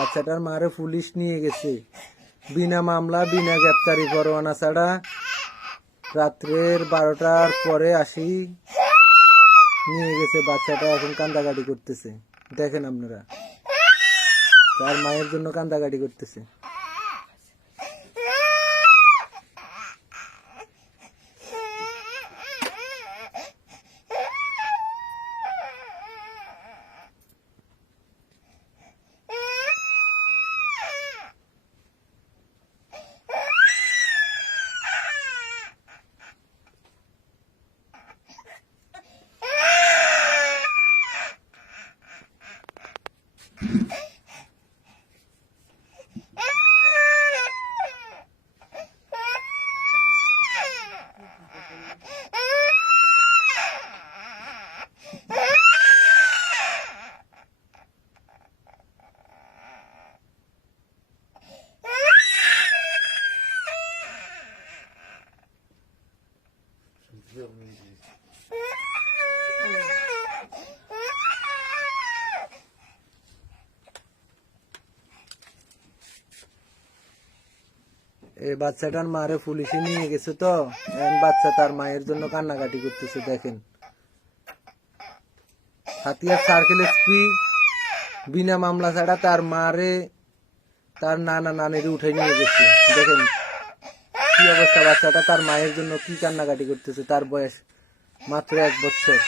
বাচ্চাটার মারে পুলিশ নিয়ে গেছে বিনা মামলা বিনা গ্রেপ্তারি পরোয়ানা ছাড়া। রাত্রের 12টার পরে আসি নিয়ে গেছে বাচ্চাটা। এখন কান্দাকাটি করতেছে, দেখেন আপনারা, তার মায়ের জন্য কান্দাকাটি করতেছে। এই বাচ্চাটার মারে পুলিশে নিয়ে গেছে, তো বাচ্চা তার মায়ের জন্য কান্নাকাটি করতেছে। দেখেন, হাতিয়ার সার্কেল এসপি বিনা মামলা ছাড়া তার মারে তার নানা নানির উঠে নিয়ে গেছে। দেখেন কি অবস্থা, বাচ্চাটা তার মায়ের জন্য কি কান্নাকাটি করতেছে। তার বয়স মাত্র 1 বছর।